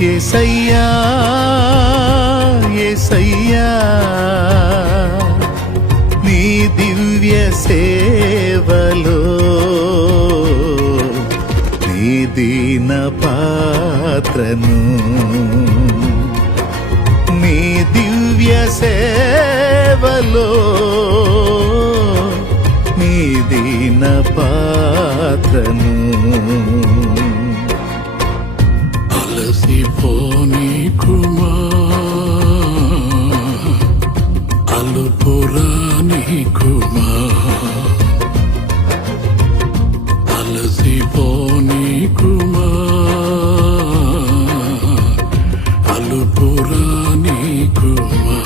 యేసయ్యా యేసయ్యా నీ దివ్య సేవలో నీ దీన పాత్రను నీ దివ్య సేవలో నీ దీన పాత్రను అలసిపోనీకుమా అలుపురానీకుమా అలసిపోనీకుమా అలుపురానీకుమా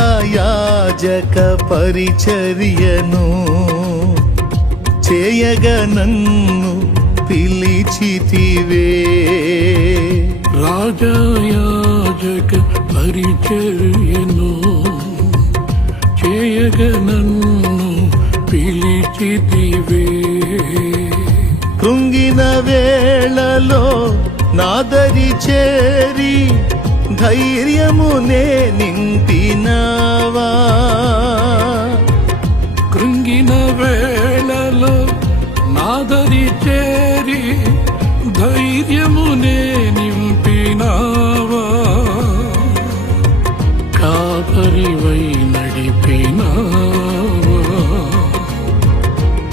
రాజాయాజక పరిచర్యను చేయగ నన్ను పిలిచితివే రాజాయాజక పరిచర్యను చేయగ నన్ను పిలిచితివే కృంగిన వేళలో నాదరి చేరి ధైర్యమునే నింపినావా కృంగిన వేళలో నాదరి చేరి ధైర్యమునే నింపినావా కాపరివై నడిపినావా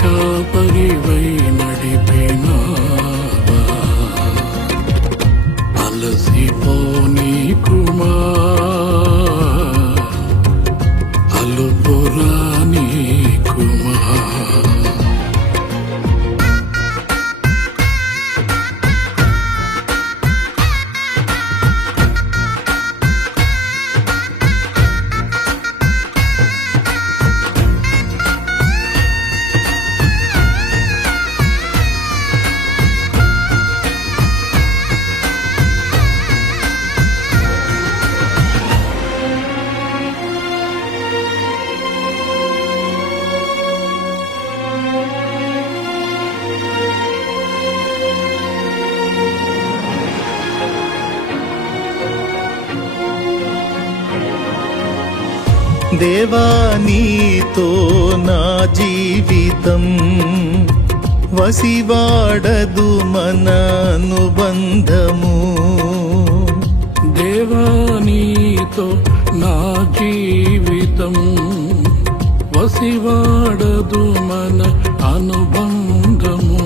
కాపరివై నడిపినావా అలసిపోనీకుమా అలుపురానీకుమా దేవా నీతో నా జీవితం వసివాడదు మన అనుబంధము దేవా నీతో నా జీవితం వసివాడదు మన అనుబంధము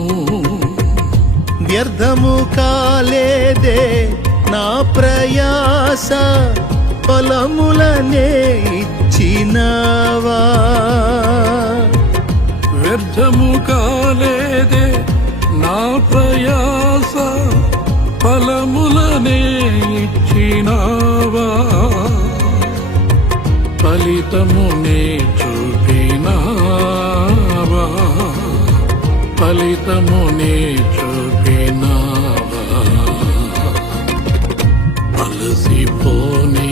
వ్యర్థము కాలేదే నా ప్రయాస ఫలములనే ఇచ్చినావా వ్యర్థము కాలేదే నా ప్రయాస ఫలములనే ఇచ్చినావా ఫలితమునే చూపినావా ఫలితమునే చూపినావా అలసిపోనీకుమా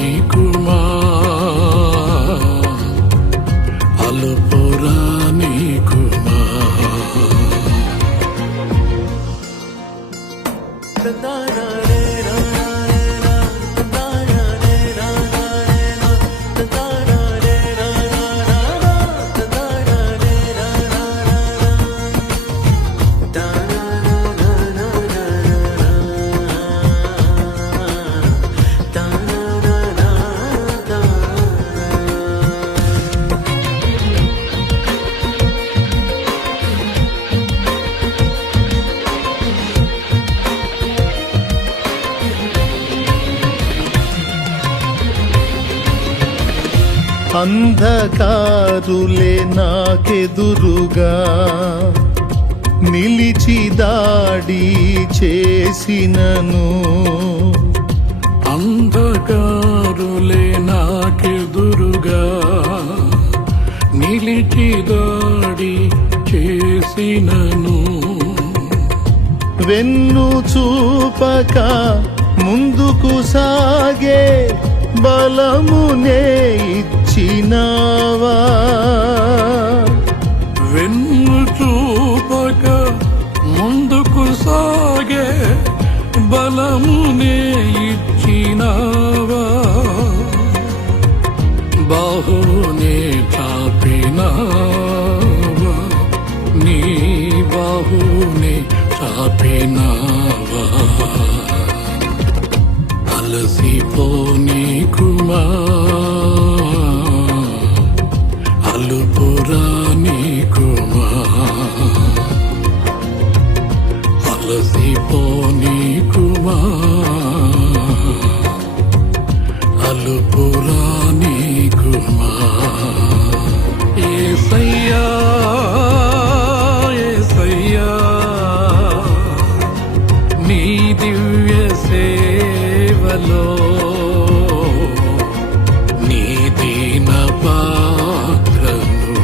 అంధకారులే నాకెదురుగా నిలిచి దాడి చేసినను అంధకారులే నాకెదురుగా నిలిచి దాడి చేసినను వెన్ను చూపక ముందుకు సాగే బలమునే ఇచ్చినావా వెన్ను చూపక ముందుకు సాగే బలమునే ఇచ్చినావా బాహునే చాపినావా నీ బాహునే చాపినావా అలసిపోనీకుమా అలుపురానీకుమా అలసిపోనీకుమా అలుపురానీకుమా యేసయ్యా యేసయ్యా నీ దివ్య సేవలో నీ దీన పాత్రను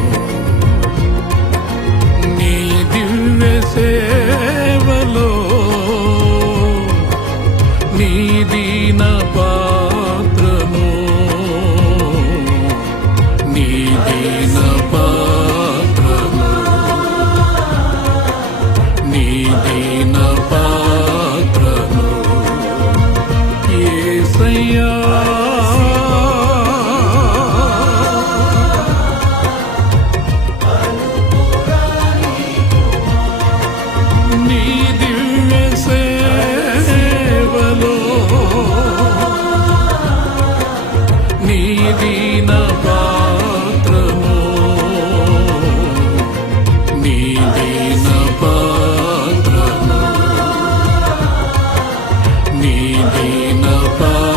నీ దివ్య సేవలో నీ దీన పాత్రను నీ దీన పాత్రను నీ దీన పాత్రను యేసయ్యా నీ దివ్య సేవలో నీ దీన పాత్రను నీ దీన పాత్రను నీ దీన పాత్రను